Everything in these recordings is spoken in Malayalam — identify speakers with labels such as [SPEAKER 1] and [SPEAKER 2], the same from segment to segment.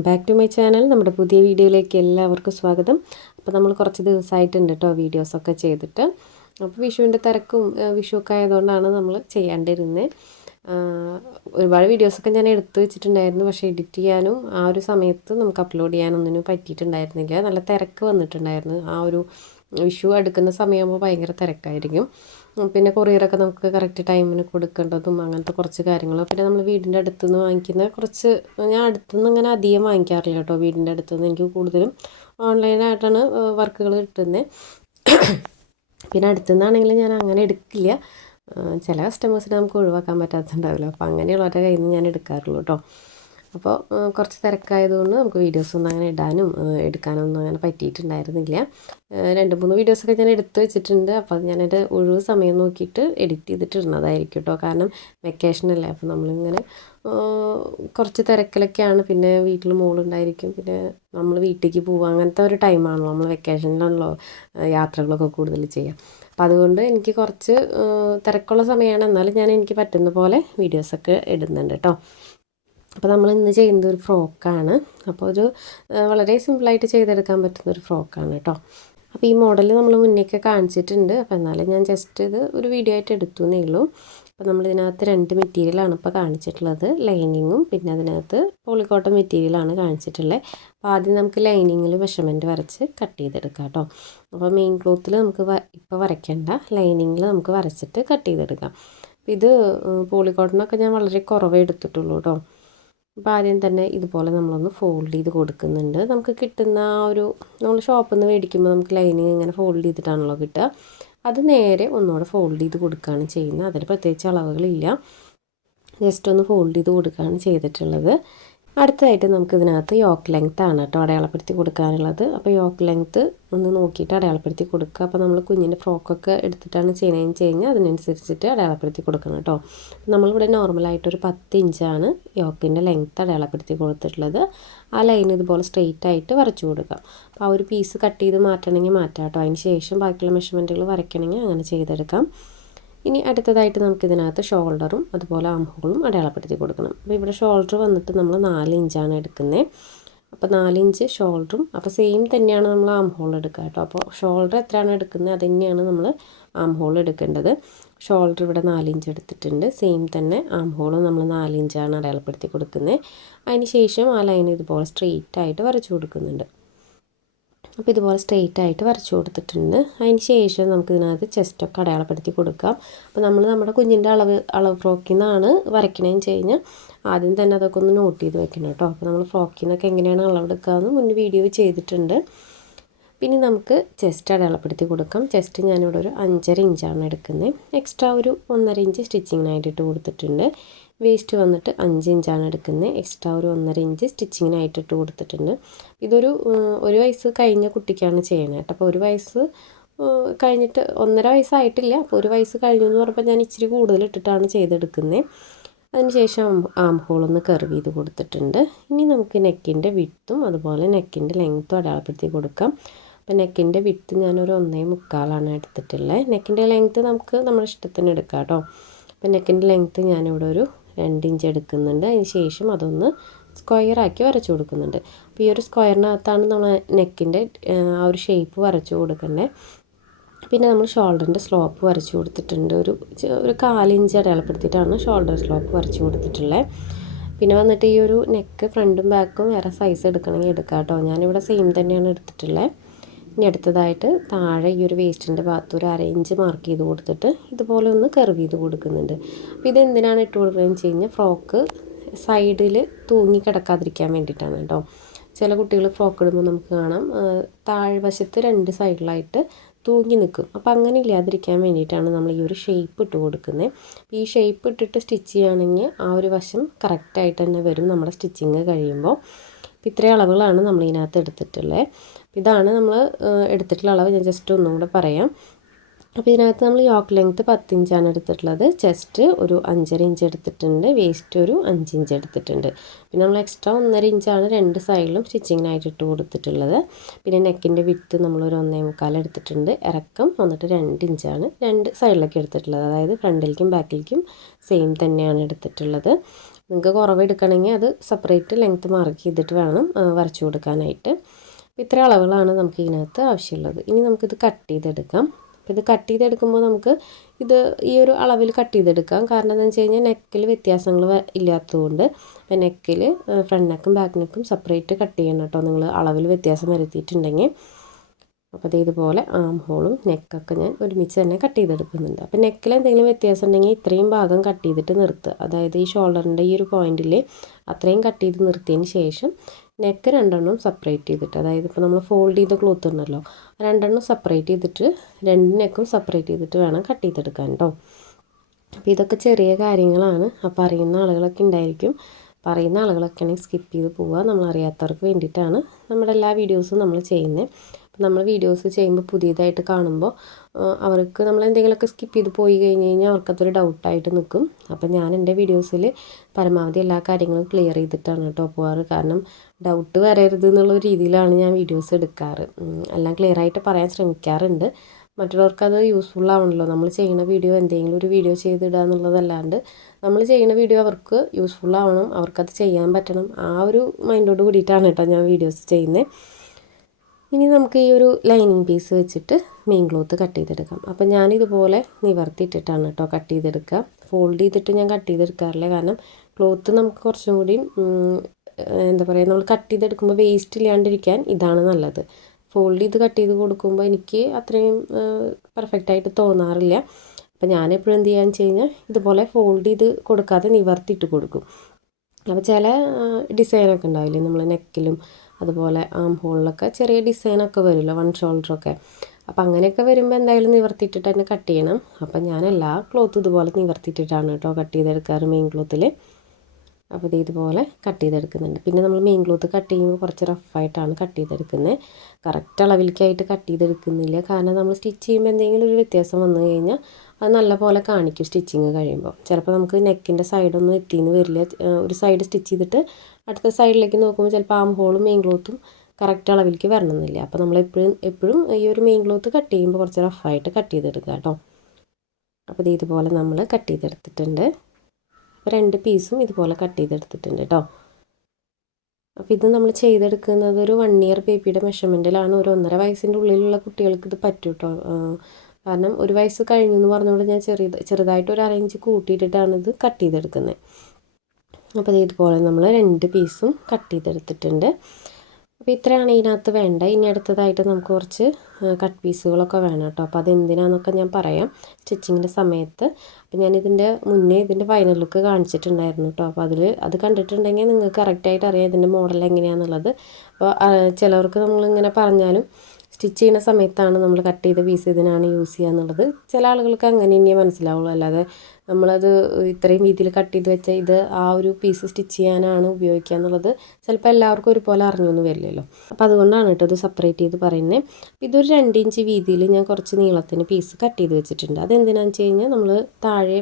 [SPEAKER 1] Welcome back to my channel. നമ്മുടെ പുതിയ വീഡിയോയിലേക്ക് എല്ലാവർക്കും സ്വാഗതം. അപ്പോൾ നമ്മൾ കുറച്ച് ദിവസമായിട്ടുണ്ട് കേട്ടോ വീഡിയോസൊക്കെ ചെയ്തിട്ട്. അപ്പോൾ വിഷുവിന്റെ തിരക്കും വിഷുവൊക്കെ ആയതുകൊണ്ടാണ് നമ്മൾ ചെയ്യാണ്ടിരുന്നത് ഒരുപാട് വീഡിയോസൊക്കെ ഞാൻ എടുത്തു വെച്ചിട്ടുണ്ടായിരുന്നു. പക്ഷേ എഡിറ്റ് ചെയ്യാനും ആ ഒരു സമയത്ത് നമുക്ക് അപ്ലോഡ് ചെയ്യാനൊന്നിനും പറ്റിയിട്ടുണ്ടായിരുന്നില്ല. നല്ല തിരക്ക് വന്നിട്ടുണ്ടായിരുന്നു. ആ ഒരു വിഷു അടുക്കുന്ന സമയമാകുമ്പോൾ ഭയങ്കര തിരക്കായിരിക്കും. പിന്നെ കൊറിയറൊക്കെ നമുക്ക് കറക്റ്റ് ടൈമിന് കൊടുക്കേണ്ടതും അങ്ങനത്തെ കുറച്ച് കാര്യങ്ങൾ പിന്നെ നമ്മൾ വീടിന്റെ അടുത്തുനിന്ന് വാങ്ങിക്കുന്ന കുറച്ച് ഞാൻ അടുത്തുനിന്ന് ഇങ്ങനെ അധികം വാങ്ങിക്കാറില്ല കേട്ടോ വീടിന്റെ അടുത്തുനിന്ന് എനിക്ക് കൂടുതലും ഓൺലൈനായിട്ടാണ് വർക്കുകൾ കിട്ടുന്നത് പിന്നെ അടുത്തുനിന്നാണെങ്കിൽ ഞാൻ അങ്ങനെ എടുക്കില്ല. ചില കസ്റ്റമേഴ്സിനെ നമുക്ക് ഒഴിവാക്കാൻ പറ്റാത്തുണ്ടാവില്ല അപ്പോൾ അങ്ങനെയുള്ളവരുടെ കയ്യിൽ നിന്ന് ഞാൻ എടുക്കാറുള്ളൂ കേട്ടോ. അപ്പോൾ കുറച്ച് തിരക്കായതുകൊണ്ട് നമുക്ക് വീഡിയോസ് ഒന്നും അങ്ങനെ ഇടാനും എടുക്കാനൊന്നും അങ്ങനെ പറ്റിയിട്ടുണ്ടായിരുന്നില്ല. രണ്ട് മൂന്ന് വീഡിയോസൊക്കെ ഞാൻ എടുത്ത് വെച്ചിട്ടുണ്ട്. അപ്പോൾ അത് ഞാനെന്റെ ഒഴിവ് സമയം നോക്കിയിട്ട് എഡിറ്റ് ചെയ്തിട്ട് ഇടുന്നതായിരിക്കും കേട്ടോ. കാരണം വെക്കേഷനല്ലേ അപ്പോൾ നമ്മളിങ്ങനെ കുറച്ച് തിരക്കിലൊക്കെയാണ്. പിന്നെ വീട്ടിൽ മോളുണ്ടായിരിക്കും. പിന്നെ നമ്മൾ വീട്ടിലേക്ക് പോവുക അങ്ങനത്തെ ഒരു ടൈമാണല്ലോ നമ്മൾ വെക്കേഷനിലാണല്ലോ യാത്രകളൊക്കെ കൂടുതൽ ചെയ്യുക. അപ്പോൾ അതുകൊണ്ട് എനിക്ക് കുറച്ച് തിരക്കുള്ള സമയമാണ്. എന്നാലും ഞാൻ എനിക്ക് പറ്റുന്ന പോലെ വീഡിയോസൊക്കെ ഇടുന്നുണ്ട് കേട്ടോ. അപ്പോൾ നമ്മൾ ഇന്ന് ചെയ്യുന്നത് ഒരു ഫ്രോക്കാണ് അപ്പോൾ ഒരു വളരെ സിമ്പിളായിട്ട് ചെയ്തെടുക്കാൻ പറ്റുന്ന ഒരു ഫ്രോക്കാണ് കേട്ടോ അപ്പോൾ ഈ മോഡൽ നമ്മൾ മുന്നേക്ക് കാണിച്ചിട്ടുണ്ട്. അപ്പോൾ എന്നാലും ഞാൻ ജസ്റ്റ് ഇത് ഒരു വീഡിയോ ആയിട്ട് എടുത്തു എന്നേ ഉള്ളൂ. അപ്പോൾ നമ്മൾ ഇതിനകത്ത് രണ്ട് മെറ്റീരിയലാണ് ഇപ്പോൾ കാണിച്ചിട്ടുള്ളത്. ലൈനിങ്ങും പിന്നെ അതിനകത്ത് പോളിക്കോട്ടൺ മെറ്റീരിയലാണ് കാണിച്ചിട്ടുള്ളത് അപ്പോൾ ആദ്യം നമുക്ക് ലൈനിങ്ങിൽ മെഷർമെന്റ് വരച്ച് കട്ട് ചെയ്തെടുക്കാം കേട്ടോ അപ്പോൾ മെയിൻ ക്ലോത്തിൽ നമുക്ക് ഇപ്പോൾ വരയ്ക്കേണ്ട. ലൈനിങ്ങിൽ നമുക്ക് വരച്ചിട്ട് കട്ട് ചെയ്തെടുക്കാം. ഇത് പോളിക്കോട്ടനൊക്കെ ഞാൻ വളരെ കുറവേ എടുത്തിട്ടുള്ളൂ കേട്ടോ അപ്പോൾ ആദ്യം തന്നെ ഇതുപോലെ നമ്മളൊന്ന് ഫോൾഡ് ചെയ്ത് കൊടുക്കുന്നുണ്ട്. നമുക്ക് കിട്ടുന്ന ആ ഒരു നമ്മൾ ഷോപ്പിൽ നിന്ന് മേടിക്കുമ്പോൾ നമുക്ക് ലൈനിങ് ഇങ്ങനെ ഫോൾഡ് ചെയ്തിട്ടാണല്ലോ കിട്ടുക. അത് നേരെ ഒന്നുകൂടെ ഫോൾഡ് ചെയ്ത് കൊടുക്കുകയാണ് ചെയ്യുന്നത്. അതിന് പ്രത്യേകിച്ച് അളവുകളില്ല. ജസ്റ്റ് ഒന്ന് ഫോൾഡ് ചെയ്ത് കൊടുക്കുകയാണ് ചെയ്തിട്ടുള്ളത്. അടുത്തതായിട്ട് നമുക്ക് ഇതിനകത്ത് യോക്ക് ലെങ്ത് ആണ് കേട്ടോ അടയാളപ്പെടുത്തി കൊടുക്കാനുള്ളത്. അപ്പോൾ യോക്ക് ലെങ്ത്ത് ഒന്ന് നോക്കിയിട്ട് അടയാളപ്പെടുത്തി കൊടുക്കുക. അപ്പോൾ നമ്മൾ കുഞ്ഞിന്റെ ഫ്രോക്കൊക്കെ എടുത്തിട്ടാണ് ചെയ്യണതെന്ന് വെച്ച് കഴിഞ്ഞാൽ അതിനനുസരിച്ചിട്ട് അടയാളപ്പെടുത്തി കൊടുക്കണം കേട്ടോ. നമ്മളിവിടെ നോർമലായിട്ടൊരു പത്ത് ഇഞ്ചാണ് യോക്കിന്റെ ലെങ്ത്ത് അടയാളപ്പെടുത്തി കൊടുത്തിട്ടുള്ളത്. ആ ലൈൻ ഇതുപോലെ സ്ട്രെയിറ്റ് ആയിട്ട് വരച്ചു കൊടുക്കുക. അപ്പോൾ ആ ഒരു പീസ് കട്ട് ചെയ്ത് മാറ്റണമെങ്കിൽ മാറ്റാം കേട്ടോ. അതിന് ശേഷം ബാക്കിയുള്ള മെഷർമെന്റുകൾ വരയ്ക്കണമെങ്കിൽ അങ്ങനെ ചെയ്തെടുക്കാം. ഇനി അടുത്തതായിട്ട് നമുക്ക് ഇതിനകത്ത് ഷോൾഡറും അതുപോലെ ആംഹോളും അടയാളപ്പെടുത്തി കൊടുക്കണം. അപ്പോൾ ഇവിടെ ഷോൾഡർ വന്നിട്ട് നമ്മൾ നാല് ഇഞ്ചാണ് എടുക്കുന്നത് അപ്പോൾ നാലിഞ്ച് ഷോൾഡറും അപ്പോൾ സെയിം തന്നെയാണ് നമ്മൾ ആം ഹോൾ എടുക്കുക കേട്ടോ. അപ്പോൾ ഷോൾഡർ എത്രയാണ് എടുക്കുന്നത്? അത് തന്നെയാണ് നമ്മൾ ആം ഹോൾ എടുക്കേണ്ടത്. ഷോൾഡർ ഇവിടെ നാലിഞ്ച് എടുത്തിട്ടുണ്ട്. സെയിം തന്നെ ആം ഹോളും നമ്മൾ നാലിഞ്ചാണ് അടയാളപ്പെടുത്തി കൊടുക്കുന്നത് അതിന് ശേഷം ആ ലൈൻ ഇതുപോലെ സ്ട്രെയിറ്റ് ആയിട്ട് വരച്ചു കൊടുക്കുന്നുണ്ട്. അപ്പോൾ ഇതുപോലെ സ്ട്രെയിറ്റ് ആയിട്ട് വരച്ചു കൊടുത്തിട്ടുണ്ട്. അതിന് ശേഷം നമുക്ക് ഇതിനകത്ത് ചെസ്റ്റൊക്കെ അടയാളപ്പെടുത്തി കൊടുക്കാം. അപ്പോൾ നമ്മൾ നമ്മുടെ കുഞ്ഞിന്റെ അളവ് അളവ് ഫ്രോക്കിൽ നിന്നാണ് വരയ്ക്കണതെന്ന് വെച്ച് കഴിഞ്ഞാൽ ആദ്യം തന്നെ അതൊക്കെ ഒന്ന് നോട്ട് ചെയ്ത് വെക്കണം കേട്ടോ. അപ്പോൾ നമ്മൾ ഫ്രോക്കിൽ നിന്നൊക്കെ എങ്ങനെയാണ് അളവെടുക്കാമെന്ന് മുന്നേ വീഡിയോ ചെയ്തിട്ടുണ്ട്. പിന്നെ നമുക്ക് ചെസ്റ്റ് അടയാളപ്പെടുത്തി കൊടുക്കാം. ചെസ്റ്റ് ഞാനിവിടെ ഒരു അഞ്ചര ഇഞ്ചാണ് എടുക്കുന്നത്. എക്സ്ട്രാ ഒരു ഒന്നര ഇഞ്ച് സ്റ്റിച്ചിങ്ങിനായിട്ട് ഇട്ട് കൊടുത്തിട്ടുണ്ട്. വേസ്റ്റ് വന്നിട്ട് അഞ്ച് ഇഞ്ചാണ് എടുക്കുന്നത്. എക്സ്ട്രാ ഒരു ഒന്നര ഇഞ്ച് സ്റ്റിച്ചിങ്ങിനായിട്ടിട്ട് കൊടുത്തിട്ടുണ്ട്. ഇതൊരു ഒരു വയസ്സ് കഴിഞ്ഞ കുട്ടിക്കാണ് ചെയ്യണത് കേട്ടോ. അപ്പോൾ ഒരു വയസ്സ് കഴിഞ്ഞിട്ട് ഒന്നര വയസ്സായിട്ടില്ല. അപ്പോൾ ഒരു വയസ്സ് കഴിഞ്ഞു എന്ന് പറയുമ്പോൾ ഞാൻ ഇച്ചിരി കൂടുതൽ ഇട്ടിട്ടാണ് ചെയ്തെടുക്കുന്നത് അതിനുശേഷം ആം ഹോളൊന്ന് കർവ് ചെയ്ത് കൊടുത്തിട്ടുണ്ട്. ഇനി നമുക്ക് നെക്കിന്റെ വിട്ടും അതുപോലെ നെക്കിന്റെ ലെങ്ത്തും അടയാളപ്പെടുത്തി കൊടുക്കാം. അപ്പോൾ നെക്കിന്റെ വിട്ട് ഞാനൊരു ഒന്നേ മുക്കാലാണ് എടുത്തിട്ടുള്ളത് നെക്കിന്റെ ലെങ്ത്ത് നമുക്ക് നമ്മുടെ ഇഷ്ടത്തിന് എടുക്കാം കേട്ടോ. അപ്പോൾ നെക്കിന്റെ ലെങ്ത്ത് ഞാനിവിടെ ഒരു രണ്ട് ഇഞ്ച് എടുക്കുന്നുണ്ട്. അതിന് ശേഷം അതൊന്ന് സ്ക്വയറാക്കി വരച്ചു കൊടുക്കുന്നുണ്ട്. അപ്പോൾ ഈ ഒരു സ്ക്വയറിനകത്താണ് നമ്മൾ നെക്കിന്റെ ആ ഒരു ഷേപ്പ് വരച്ചു കൊടുക്കേണ്ടത് പിന്നെ നമ്മൾ ഷോൾഡറിന്റെ സ്ലോപ്പ് വരച്ചു കൊടുത്തിട്ടുണ്ട്. ഒരു ഒരു കാലിഞ്ച് അടയാളപ്പെടുത്തിയിട്ടാണ് ഷോൾഡർ സ്ലോപ്പ് വരച്ചു കൊടുത്തിട്ടുള്ളത് പിന്നെ വന്നിട്ട് ഈ ഒരു നെക്ക് ഫ്രണ്ടും ബാക്കും വേറെ സൈസ് എടുക്കണമെങ്കിൽ എടുക്കാം കേട്ടോ. ഞാനിവിടെ സെയിം തന്നെയാണ് എടുത്തിട്ടുള്ളത് ഇനി അടുത്തതായിട്ട് താഴെ ഈ ഒരു വേസ്റ്റിന്റെ ഭാഗത്ത് ഒരു അര ഇഞ്ച് മാർക്ക് ചെയ്ത് കൊടുത്തിട്ട് ഇതുപോലെ ഒന്ന് കർവ് ചെയ്ത് കൊടുക്കുന്നുണ്ട്. അപ്പോൾ ഇതെന്തിനാണ് ഇട്ട് കൊടുക്കുന്നതെന്ന് വെച്ച് കഴിഞ്ഞാൽ ഫ്രോക്ക് സൈഡിൽ തൂങ്ങി കിടക്കാതിരിക്കാൻ വേണ്ടിയിട്ടാണ് കേട്ടോ. ചില കുട്ടികൾ ഫ്രോക്ക് ഇടുമ്പോൾ നമുക്ക് കാണാം താഴ്വശത്ത് രണ്ട് സൈഡിലായിട്ട് തൂങ്ങി നിൽക്കും. അപ്പോൾ അങ്ങനെ ഇല്ലാതിരിക്കാൻ വേണ്ടിയിട്ടാണ് നമ്മൾ ഈ ഒരു ഷേപ്പ് ഇട്ട് കൊടുക്കുന്നത്. ഈ ഷേപ്പ് ഇട്ടിട്ട് സ്റ്റിച്ച് ചെയ്യുകയാണെങ്കിൽ ആ ഒരു വശം കറക്റ്റായിട്ട് തന്നെ വരും. നമ്മുടെ സ്റ്റിച്ചിങ് കഴിയുമ്പോൾ. അപ്പോൾ ഇത്രയും അളവുകളാണ് നമ്മൾ ഇതിനകത്ത് എടുത്തിട്ടുള്ളത് ഇതാണ് നമ്മൾ എടുത്തിട്ടുള്ള അളവ്. ഞാൻ ജസ്റ്റ് ഒന്നും കൂടെ പറയാം. അപ്പോൾ ഇതിനകത്ത് നമ്മൾ യോക്ക് ലെങ്ത്ത് പത്ത് ഇഞ്ചാണ് എടുത്തിട്ടുള്ളത്. ചെസ്റ്റ് ഒരു അഞ്ചര ഇഞ്ച് എടുത്തിട്ടുണ്ട്. വേസ്റ്റ് ഒരു അഞ്ച് ഇഞ്ച് എടുത്തിട്ടുണ്ട്. പിന്നെ നമ്മൾ എക്സ്ട്രാ ഒന്നര ഇഞ്ചാണ് രണ്ട് സൈഡിലും സ്റ്റിച്ചിങ്ങിനായിട്ട് ഇട്ട് കൊടുത്തിട്ടുള്ളത്. പിന്നെ നെക്കിന്റെ വിത്ത് നമ്മളൊരു ഒന്നേ മുക്കാൽ എടുത്തിട്ടുണ്ട്. ഇറക്കം വന്നിട്ട് രണ്ട് ഇഞ്ചാണ് രണ്ട് സൈഡിലൊക്കെ എടുത്തിട്ടുള്ളത്. അതായത് ഫ്രണ്ടിലേക്കും ബാക്കിലേക്കും സെയിം തന്നെയാണ് എടുത്തിട്ടുള്ളത്. നിങ്ങൾക്ക് കുറവ് എടുക്കണമെങ്കിൽ അത് സെപ്പറേറ്റ് ലെങ്ത്ത് മാർക്ക് ചെയ്തിട്ട് വേണം വരച്ചു കൊടുക്കാനായിട്ട്. അപ്പോൾ ഇത്ര അളവുകളാണ് നമുക്ക് ഇതിനകത്ത് ആവശ്യമുള്ളത്. ഇനി നമുക്കിത് കട്ട് ചെയ്തെടുക്കാം. അപ്പോൾ ഇത് കട്ട് ചെയ്തെടുക്കുമ്പോൾ നമുക്ക് ഇത് ഈ ഒരു അളവിൽ കട്ട് ചെയ്തെടുക്കാം. കാരണം എന്താണെന്ന് വെച്ച് കഴിഞ്ഞാൽ നെക്കിൽ വ്യത്യാസങ്ങൾ ഇല്ലാത്തതുകൊണ്ട് അപ്പോൾ നെക്കിൽ ഫ്രണ്ട് നെക്കും ബാക്ക് നെക്കും സെപ്പറേറ്റ് കട്ട് ചെയ്യണം കേട്ടോ. നിങ്ങൾ അളവിൽ വ്യത്യാസം വരുത്തിയിട്ടുണ്ടെങ്കിൽ. അപ്പോൾ അത് ഇതുപോലെ ആം ഹോളും നെക്കൊക്കെ ഞാൻ ഒരുമിച്ച് തന്നെ കട്ട് ചെയ്തെടുക്കുന്നുണ്ട്. അപ്പോൾ നെക്കിൽ എന്തെങ്കിലും വ്യത്യാസം ഉണ്ടെങ്കിൽ ഇത്രയും ഭാഗം കട്ട് ചെയ്തിട്ട് നിർത്തുക അതായത് ഈ ഷോൾഡറിന്റെ ഈ ഒരു പോയിന്റിൽ അത്രയും കട്ട് ചെയ്ത് നിർത്തിയതിന് ശേഷം നെക്ക് രണ്ടെണ്ണം സെപ്പറേറ്റ് ചെയ്തിട്ട് അതായത് ഇപ്പോൾ നമ്മൾ ഫോൾഡ് ചെയ്ത ക്ലോത്ത് ഉണ്ടല്ലോ രണ്ടെണ്ണം സെപ്പറേറ്റ് ചെയ്തിട്ട് രണ്ട് നെക്കും സെപ്പറേറ്റ് ചെയ്തിട്ട് വേണം കട്ട് ചെയ്തെടുക്കാൻ കേട്ടോ അപ്പോൾ ഇതൊക്കെ ചെറിയ കാര്യങ്ങളാണ്. അപ്പോൾ അറിയുന്ന ആളുകളൊക്കെ ഉണ്ടായിരിക്കും. പറയുന്ന ആളുകളൊക്കെ ആണെങ്കിൽ സ്കിപ്പ് ചെയ്ത് പോവുക. നമ്മൾ അറിയാത്തവർക്ക് വേണ്ടിയിട്ടാണ് നമ്മുടെ എല്ലാ വീഡിയോസും നമ്മൾ ചെയ്യുന്നത്. നമ്മൾ വീഡിയോസ് ചെയ്യുമ്പോൾ പുതിയതായിട്ട് കാണുമ്പോൾ അവർക്ക് നമ്മൾ എന്തെങ്കിലുമൊക്കെ സ്കിപ്പ് ചെയ്ത് പോയി കഴിഞ്ഞ് കഴിഞ്ഞാൽ അവർക്കതൊരു ഡൗട്ടായിട്ട് നിൽക്കും അപ്പോൾ ഞാൻ എന്റെ വീഡിയോസിൽ പരമാവധി എല്ലാ കാര്യങ്ങളും ക്ലിയർ ചെയ്തിട്ടാണ് കേട്ടോ പോകാറ് കാരണം ഡൗട്ട് വരരുത് എന്നുള്ള രീതിയിലാണ് ഞാൻ വീഡിയോസ് എടുക്കാറ്. എല്ലാം ക്ലിയർ ആയിട്ട് പറയാൻ ശ്രമിക്കാറുണ്ട്. മറ്റുള്ളവർക്ക് അത് യൂസ്ഫുൾ ആവണല്ലോ. നമ്മൾ ചെയ്യുന്ന വീഡിയോ എന്തെങ്കിലും ഒരു വീഡിയോ ചെയ്തിടുക എന്നുള്ളതല്ലാണ്ട് നമ്മൾ ചെയ്യുന്ന വീഡിയോ അവർക്ക് യൂസ്ഫുൾ ആവണം. അവർക്കത് ചെയ്യാൻ പറ്റണം. ആ ഒരു മൈൻഡോട് കൂടിയിട്ടാണ് കേട്ടോ ഞാൻ വീഡിയോസ് ചെയ്യുന്നത് ഇനി നമുക്ക് ഈ ഒരു ലൈനിങ് പീസ് വെച്ചിട്ട് മെയിൻ ക്ലോത്ത് കട്ട് ചെയ്തെടുക്കാം. അപ്പം ഞാനിതുപോലെ നിവർത്തിയിട്ടിട്ടാണ് കേട്ടോ കട്ട് ചെയ്തെടുക്കുക. ഫോൾഡ് ചെയ്തിട്ട് ഞാൻ കട്ട് ചെയ്തെടുക്കാറില്ല. കാരണം ക്ലോത്ത് നമുക്ക് കുറച്ചും കൂടി എന്താ പറയുക നമ്മൾ കട്ട് ചെയ്തെടുക്കുമ്പോൾ വേസ്റ്റ് ഇല്ലാണ്ടിരിക്കാൻ ഇതാണ് നല്ലത്. ഫോൾഡ് ചെയ്ത് കട്ട് ചെയ്ത് കൊടുക്കുമ്പോൾ എനിക്ക് അത്രയും പെർഫെക്റ്റ് ആയിട്ട് തോന്നാറില്ല. അപ്പം ഞാനെപ്പോഴും എന്ത് ചെയ്യാന്ന് വെച്ച് കഴിഞ്ഞാൽ ഇതുപോലെ ഫോൾഡ് ചെയ്ത് കൊടുക്കാതെ നിവർത്തിയിട്ട് കൊടുക്കും. അപ്പോൾ ചില ഡിസൈനൊക്കെ ഉണ്ടാവില്ലേ? നമ്മൾ നെക്കിലും അതുപോലെ ആം ഹോളിലൊക്കെ ചെറിയ ഡിസൈനൊക്കെ വരുമല്ലോ വൺ ഷോൾഡറൊക്കെ അപ്പോൾ അങ്ങനെയൊക്കെ വരുമ്പോൾ എന്തായാലും നിവർത്തിയിട്ടിട്ട് തന്നെ കട്ട് ചെയ്യണം. അപ്പം ഞാൻ എല്ലാ ക്ലോത്തും ഇതുപോലെ നിവർത്തിയിട്ടിട്ടാണ് കേട്ടോ കട്ട് ചെയ്തെടുക്കാറ് മെയിൻ ക്ലോത്തിൽ അപ്പോൾ ഇത് ഇതുപോലെ കട്ട് ചെയ്തെടുക്കുന്നുണ്ട്. പിന്നെ നമ്മൾ മെയിൻ ക്ലോത്ത് കട്ട് ചെയ്യുമ്പോൾ കുറച്ച് റഫായിട്ടാണ് കട്ട് ചെയ്തെടുക്കുന്നത്. കറക്റ്റ് അളവിലേക്കായിട്ട് കട്ട് ചെയ്തെടുക്കുന്നില്ല. കാരണം നമ്മൾ സ്റ്റിച്ച് ചെയ്യുമ്പോൾ എന്തെങ്കിലും ഒരു വ്യത്യാസം വന്നു കഴിഞ്ഞാൽ അത് നല്ല പോലെ കാണിക്കും സ്റ്റിച്ചിങ് കഴിയുമ്പോൾ. ചിലപ്പോൾ നമുക്ക് നെക്കിന്റെ സൈഡൊന്നും എത്തിയെന്ന് വരില്ല. ഒരു സൈഡ് സ്റ്റിച്ച് ചെയ്തിട്ട് അടുത്ത സൈഡിലേക്ക് നോക്കുമ്പോൾ ചിലപ്പോൾ ആം ഹോളും മെയിൻ ക്ലോത്തും കറക്റ്റ് അളവിലേക്ക് വരണമെന്നില്ല. അപ്പോൾ നമ്മൾ എപ്പോഴും എപ്പോഴും ഈ ഒരു മെയിൻ ക്ലോത്ത് കട്ട് ചെയ്യുമ്പോൾ കുറച്ച് റഫായിട്ട് കട്ട് ചെയ്തെടുക്കുക കേട്ടോ. അപ്പോൾ ഇത് ഇതുപോലെ നമ്മൾ കട്ട് ചെയ്തെടുത്തിട്ടുണ്ട്. അപ്പോൾ രണ്ട് പീസും ഇതുപോലെ കട്ട് ചെയ്തെടുത്തിട്ടുണ്ട് കേട്ടോ അപ്പോൾ ഇത് നമ്മൾ ചെയ്തെടുക്കുന്നത് ഒരു വൺ ഇയർ ബേബിയുടെ മെഷർമെന്റിലാണ് ഒരു ഒന്നര വയസ്സിന്റെ ഉള്ളിലുള്ള കുട്ടികൾക്ക് ഇത് പറ്റും കേട്ടോ കാരണം ഒരു വയസ്സ് കഴിഞ്ഞു എന്ന് പറഞ്ഞുകൊണ്ട് ഞാൻ ചെറിയ ചെറുതായിട്ട് ഒരു അരയിഞ്ച് കൂട്ടിയിട്ടിട്ടാണ് ഇത് കട്ട് ചെയ്തെടുക്കുന്നത് അപ്പോൾ ഇതുപോലെ നമ്മൾ രണ്ട് പീസും കട്ട് ചെയ്തെടുത്തിട്ടുണ്ട്. അപ്പോൾ ഇത്രയാണ് ഇതിനകത്ത് വേണ്ട. ഇനി അടുത്തതായിട്ട് നമുക്ക് കുറച്ച് കട്ട് പീസുകളൊക്കെ വേണം കേട്ടോ. അപ്പോൾ അതെന്തിനാന്നൊക്കെ ഞാൻ പറയാം. സ്റ്റിച്ചിങ്ങിന്റെ സമയത്ത്. അപ്പോൾ ഞാൻ ഞാനിതിന്റെ മുന്നേ ഇതിന്റെ ഫൈനൽ ലുക്ക് കാണിച്ചിട്ടുണ്ടായിരുന്നു കേട്ടോ. അപ്പോൾ അതിൽ അത് കണ്ടിട്ടുണ്ടെങ്കിൽ നിങ്ങൾക്ക് കറക്റ്റായിട്ട് അറിയാം ഇതിന്റെ മോഡൽ എങ്ങനെയാണെന്നുള്ളത് അപ്പോൾ ചിലവർക്ക് നമ്മളിങ്ങനെ പറഞ്ഞാലും സ്റ്റിച്ച് ചെയ്യുന്ന സമയത്താണ് നമ്മൾ കട്ട് ചെയ്ത പീസ് ഇതിനാണ് യൂസ് ചെയ്യുക എന്നുള്ളത് ചില ആളുകൾക്ക് അങ്ങനെ ഇനിയേ മനസ്സിലാവുള്ളൂ. അല്ലാതെ നമ്മളത് ഇത്രയും രീതിയിൽ കട്ട് ചെയ്ത് വെച്ചാൽ ഇത് ആ ഒരു പീസ് സ്റ്റിച്ച് ചെയ്യാനാണ് ഉപയോഗിക്കുക എന്നുള്ളത് ചിലപ്പോൾ എല്ലാവർക്കും ഒരുപോലെ അറിഞ്ഞൊന്നും വരില്ലല്ലോ. അപ്പോൾ അതുകൊണ്ടാണ് കേട്ടോ ഇത് സെപ്പറേറ്റ് ചെയ്ത് പറയുന്നത് ഇതൊരു രണ്ട് ഇഞ്ച് വീതിയിൽ ഞാൻ കുറച്ച് നീളത്തിന് പീസ് കട്ട് ചെയ്ത് വെച്ചിട്ടുണ്ട്. അതെന്തിനാണെന്ന് വെച്ച് കഴിഞ്ഞാൽ നമ്മൾ താഴെ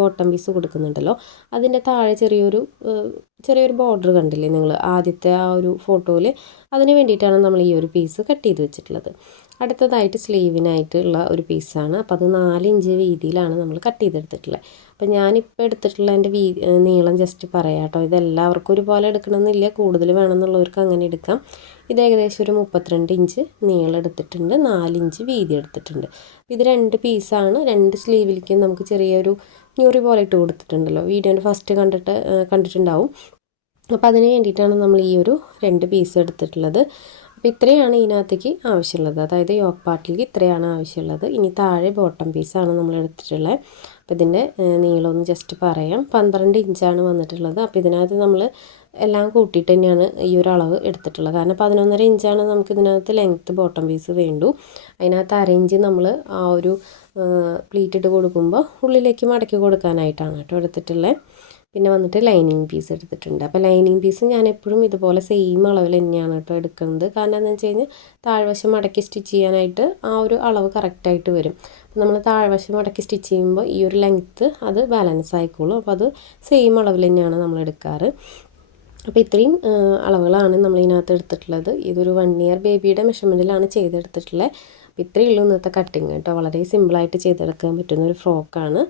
[SPEAKER 1] ബോട്ടം പീസ് കൊടുക്കുന്നുണ്ടല്ലോ. അതിന്റെ താഴെ ചെറിയൊരു ചെറിയൊരു ബോർഡർ കണ്ടില്ലേ നിങ്ങൾ ആദ്യത്തെ ആ ഒരു ഫോട്ടോയിൽ അതിന് വേണ്ടിയിട്ടാണ് നമ്മൾ ഈ ഒരു പീസ് കട്ട് ചെയ്ത് വെച്ചിട്ടുള്ളത്. അടുത്തതായിട്ട് സ്ലീവിനായിട്ടുള്ള ഒരു പീസാണ്. അപ്പോൾ അത് നാല് ഇഞ്ച് വീതിയിലാണ് നമ്മൾ കട്ട് ചെയ്തെടുത്തിട്ടുള്ളത്. അപ്പോൾ ഞാനിപ്പോൾ എടുത്തിട്ടുള്ള എന്റെ വീ നീളം ജസ്റ്റ് പറയാം കേട്ടോ ഇതെല്ലാവർക്കും ഒരുപോലെ എടുക്കണമെന്നില്ല കൂടുതൽ വേണമെന്നുള്ളവർക്ക് അങ്ങനെ എടുക്കാം. ഇത് ഏകദേശം ഒരു മുപ്പത്തിരണ്ട് ഇഞ്ച് നീളം എടുത്തിട്ടുണ്ട്. നാലിഞ്ച് വീതി എടുത്തിട്ടുണ്ട്. ഇത് രണ്ട് പീസാണ്. രണ്ട് സ്ലീവിലേക്കും നമുക്ക് ചെറിയൊരു ഞൊറി പോലെ ഇട്ട് കൊടുത്തിട്ടുണ്ടല്ലോ. വീഡിയോന്റെ ഫസ്റ്റ് കണ്ടിട്ട് കണ്ടിട്ടുണ്ടാവും. അപ്പോൾ അതിന് വേണ്ടിയിട്ടാണ് നമ്മൾ ഈ ഒരു രണ്ട് പീസ് എടുത്തിട്ടുള്ളത്. അപ്പോൾ ഇത്രയാണ് ഇതിനകത്തേക്ക് ആവശ്യമുള്ളത്. അതായത് യോക്ക് പാർട്ടിലേക്ക് ഇത്രയാണ് ആവശ്യമുള്ളത്. ഇനി താഴെ ബോട്ടം പീസാണ് നമ്മൾ എടുത്തിട്ടുള്ളത് അപ്പോൾ ഇതിന്റെ നീളമൊന്ന് ജസ്റ്റ് പറയാം. പന്ത്രണ്ട് ഇഞ്ചാണ് വന്നിട്ടുള്ളത്. അപ്പോൾ ഇതിനകത്ത് നമ്മൾ എല്ലാം കൂട്ടിയിട്ട് തന്നെയാണ് ഈ ഒരു അളവ് എടുത്തിട്ടുള്ളത്. കാരണം പതിനൊന്നര ഇഞ്ചാണ് നമുക്ക് ഇതിനകത്ത് ലെങ്ത്ത് ബോട്ടം പീസ് വേണ്ടു. അതിനകത്ത് അര ഇഞ്ച് നമ്മൾ ആ ഒരു പ്ലീറ്റ് ഇട്ട് കൊടുക്കുമ്പോൾ ഉള്ളിലേക്ക് മടക്കി കൊടുക്കാനായിട്ടാണ് കേട്ടോ എടുത്തിട്ടുള്ളത് പിന്നെ വന്നിട്ട് ലൈനിങ് പീസ് എടുത്തിട്ടുണ്ട്. അപ്പോൾ ലൈനിങ് പീസ് ഞാൻ എപ്പോഴും ഇതുപോലെ സെയിം അളവിൽ തന്നെയാണ് കേട്ടോ എടുക്കുന്നത്. കാരണം എന്താണെന്ന് വെച്ച് കഴിഞ്ഞാൽ താഴ്വശം മടക്കി സ്റ്റിച്ച് ചെയ്യാനായിട്ട് ആ ഒരു അളവ് കറക്റ്റായിട്ട് വരും. അപ്പോൾ നമ്മൾ താഴ്വശം മടക്കി സ്റ്റിച്ച് ചെയ്യുമ്പോൾ ഈ ഒരു ലെങ്ത്ത് അത് ബാലൻസ് ആയിക്കോളും. അപ്പോൾ അത് സെയിം അളവിൽ തന്നെയാണ് നമ്മൾ എടുക്കാറ്. അപ്പോൾ ഇത്രയും അളവുകളാണ് നമ്മൾ ഇതിനകത്ത് എടുത്തിട്ടുള്ളത്. ഇതൊരു വൺ ഇയർ ബേബിയുടെ മെഷർമെന്റിലാണ് ചെയ്തെടുത്തിട്ടുള്ളത്. അപ്പോൾ ഇത്രയേ ഉള്ളൂ ഇന്നത്തെ കട്ടിങ് കേട്ടോ വളരെ സിമ്പിളായിട്ട് ചെയ്തെടുക്കാൻ പറ്റുന്ന ഒരു ഫ്രോക്കാണ്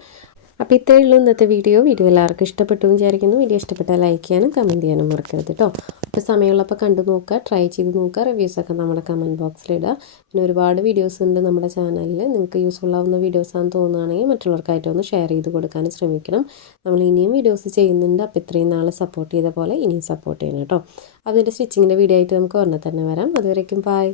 [SPEAKER 1] അപ്പോൾ ഇത്രയേ ഉള്ളൂ ഇന്നത്തെ വീഡിയോ. വീഡിയോ എല്ലാവർക്കും ഇഷ്ടപ്പെട്ടു വിചാരിക്കുന്നു. വീഡിയോ ഇഷ്ടപ്പെട്ടാൽ ലൈക്ക് ചെയ്യാനും കമന്റ് ചെയ്യാനും മറക്കരുത് കേട്ടോ അപ്പോൾ സമയമുള്ളപ്പോൾ കണ്ടു നോക്കുക ട്രൈ ചെയ്ത് നോക്കുക റിവ്യൂസൊക്കെ നമ്മുടെ കമന്റ് ബോക്സിലിടുക പിന്നെ ഒരുപാട് വീഡിയോസ് ഉണ്ട് നമ്മുടെ ചാനലിൽ നിങ്ങൾക്ക് യൂസ്ഫുൾ ആവുന്ന വീഡിയോസാണെന്ന് തോന്നുകയാണെങ്കിൽ മറ്റുള്ളവർക്കായിട്ട് ഒന്ന് ഷെയർ ചെയ്ത് കൊടുക്കാൻ ശ്രമിക്കണം. നമ്മൾ ഇനിയും വീഡിയോസ് ചെയ്യുന്നുണ്ട്. അപ്പോൾ ഇത്രയും നാൾ സപ്പോർട്ട് ചെയ്ത പോലെ ഇനിയും സപ്പോർട്ട് ചെയ്യണം കേട്ടോ അതിന്റെ സ്റ്റിച്ചിങ്ങിന്റെ വീഡിയോ ആയിട്ട് നമുക്ക് ഉടനെ തന്നെ വരാം. അതുവരേക്കും ബായ്